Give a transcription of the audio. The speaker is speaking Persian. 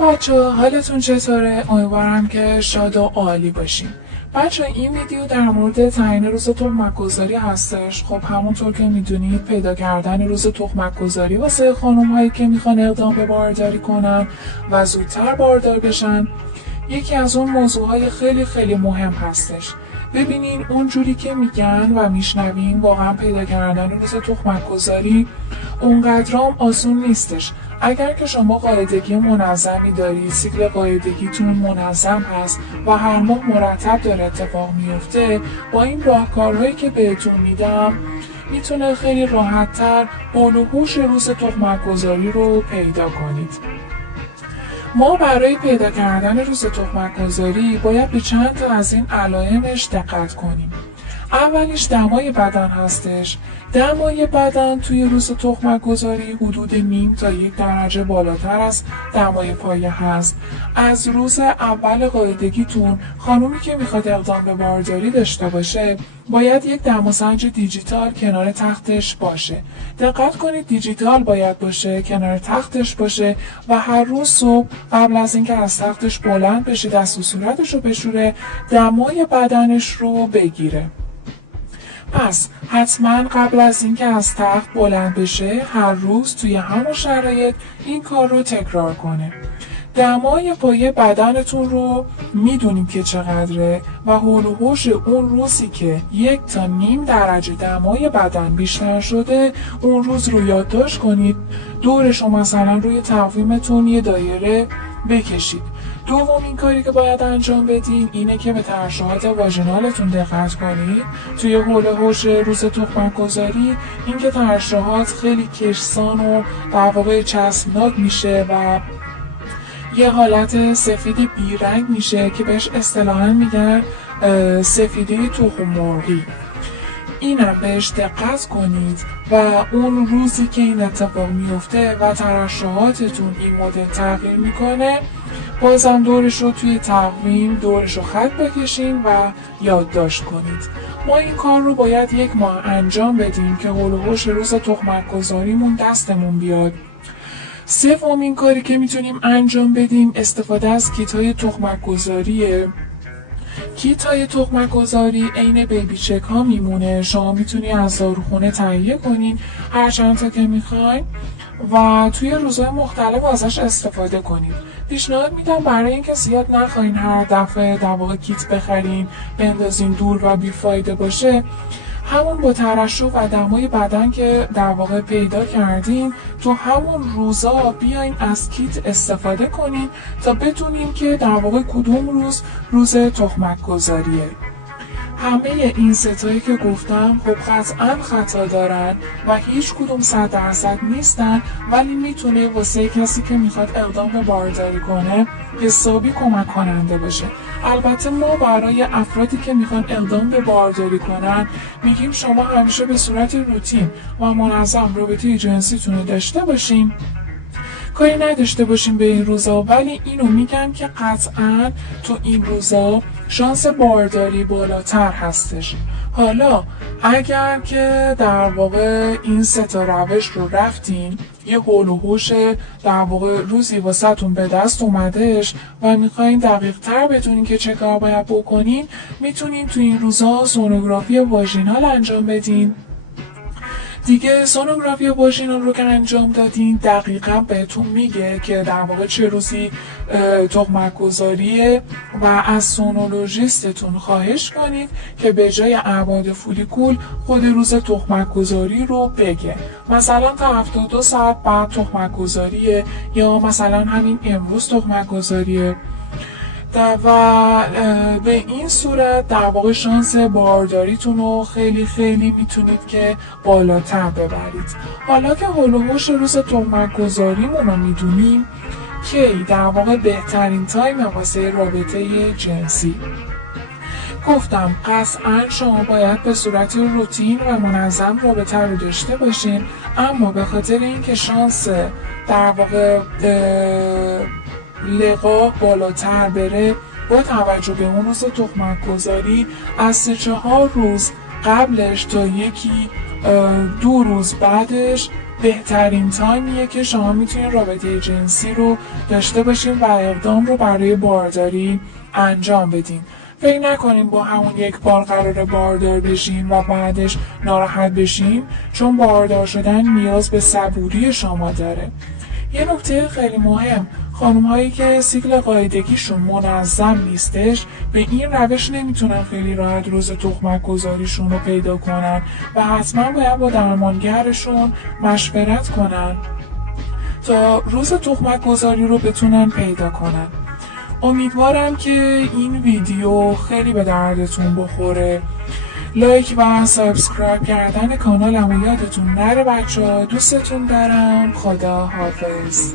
بچه حالتون چطوره؟ امیدوارم که شاد و عالی باشین. بچه این ویدیو در مورد تعیین روز تخمک گذاری هستش. خب همونطور که میدونید پیدا کردن روز تخمک گذاری واسه خانم هایی که میخوان اقدام به بارداری کنن و زودتر باردار بشن یکی از اون موضوعهای خیلی مهم هستش. ببینین اونجوری که میگن و میشنوین واقعا پیدا کردن روز تخمک گذاری اونقدرام آسون نیستش. اگر که شما قاعدگی منظمی دارید، سیکل قاعدگیتون منظم هست و هر ماه مرتب داره اتفاق میفته، با این راهکارهایی که بهتون میدم میتونه خیلی راحت‌تر حول و حوش روز تخمک گذاری رو پیدا کنید. ما برای پیدا کردن روز تخمک گذاری باید به چند تا از این علائمش دقت کنیم. اولیش دمای بدن هستش. دمای بدن توی روز تخمک گذاری حدود 0.5 تا 1 درجه بالاتر از دمای پایه هست. از روز اول قاعدگیتون خانومی که میخواد اقدام به بارداری داشته باشه باید یک دماسنج دیجیتال کنار تختش باشه. دقت کنید دیجیتال باید باشه، کنار تختش باشه و هر روز صبح قبل از اینکه از تختش بلند بشه دست و صورتش رو بشوره دمای بدنش رو بگیره. پس حتما قبل از اینکه از تخت بلند بشه هر روز توی همون شرایط این کار رو تکرار کنه. دمای پایه بدنتون رو میدونیم که چقدره و حول و حوش اون روزی که 1 تا 0.5 درجه دمای بدن بیشتر شده اون روز رو یادداشت کنید. دورش رو مثلا روی تقویمتون یه دایره بکشید. دومین کاری که باید انجام بدین اینه که به ترشحات واژینالتون دقت کنید. توی حول و حوش روز تخمک گذاری اینکه ترشحات خیلی کشسان و در واقع چسبناک میشه و یه حالت سفید بیرنگ میشه که بهش اصطلاحاً میگن سفیدی تخم مرغی. اینم بهش دقت کنید و اون روزی که این اتفاق میفته و ترشحاتتون این مدل تغییر میکنه بازم دورش رو توی تقویم دورش رو خط بکشین و یادداشت کنید. ما این کار رو باید 1 ماه انجام بدیم که حول و حوش روز تخمک گذاریمون دستمون بیاد. سومین کاری که میتونیم انجام بدیم استفاده از کیت‌های تخمک گذاریه. کیت‌های تخمک گذاری عین بیبی چک ها میمونه. شما میتونی از داروخونه تهیه کنین هر چند تا که میخواین و توی روزهای مختلف ازش استفاده کنید. پیشنهاد میدم برای اینکه زیاد نخواین هر دفعه در واقع کیت بخرین بندازین دور و بیفایده باشه، همون با ترشح و دمای بدن که در واقع پیدا کردین تو همون روزا بیاین از کیت استفاده کنین تا بدونیم که در واقع کدوم روز تخمک گذاریه. همه این ستایی که گفتم خب قطعا خطا دارن و هیچ کدوم 100% نیستن، ولی میتونه واسه کسی که میخواد اقدام به بارداری کنه حسابی کمک کننده باشه. البته ما برای افرادی که میخوان اقدام به بارداری کنن میگیم شما همیشه به صورت روتین و منظم رابطه جنسیتون رو داشته باشین، کاری نداشته باشیم به این روزا، ولی اینو میگم که قطعا تو این روزا شانس بارداری بالاتر هستش. حالا اگر که در واقع این 3 تا روش رو رفتین یه حول و حوش در واقع روزی واسهتون به دست اومدش و میخواین دقیق تر بدونین که چه کار باید بکنین، میتونین تو این روزا سونوگرافی واژینال انجام بدین. دیگه سونوگرافی واژینال رو که انجام دادین دقیقاً بهتون میگه که در واقع چه روزی تخمک گذاریه و از سونولوژیستتون خواهش کنید که به جای ابعاد فولیکول خود روز تخمک گذاری رو بگه. مثلا تا 72 ساعت بعد تخمک گذاریه یا مثلا همین امروز تخمک گذاریه و به این صورت در واقع شانس بارداریتون رو خیلی میتونید که بالاتر ببرید. حالا که حول و حوش روز تخمک گذاریمون رو میدونیم کی در واقع بهترین تایم واسه رابطه جنسی، گفتم قطعا شما باید به صورت روتین و منظم رابطه رو داشته باشین، اما به خاطر اینکه شانس در واقع لقا بالاتر بره با توجه به اون روز تخمک گذاری از 3-4 روز قبلش تا یکی 2 روز بعدش بهترین تایمیه که شما میتونید رابطه جنسی رو داشته باشین و اقدام رو برای بارداری انجام بدین. فکر نکنین با همون یک بار قرار باردار بشین و بعدش ناراحت بشین، چون باردار شدن نیاز به صبوری شما داره. یه نکته خیلی مهم، خانم هایی که سیکل قاعدگیشون منظم نیستش به این روش نمیتونن خیلی راحت روز تخمک گذاریشون رو پیدا کنن و حتما باید با درمانگرشون مشورت کنن تا روز تخمک گذاری رو بتونن پیدا کنن. امیدوارم که این ویدیو خیلی به دردتون بخوره. لایک و سابسکرایب کردن کانالمو یادتون نره بچه‌ها. دوستتون دارم. خدا حافظ.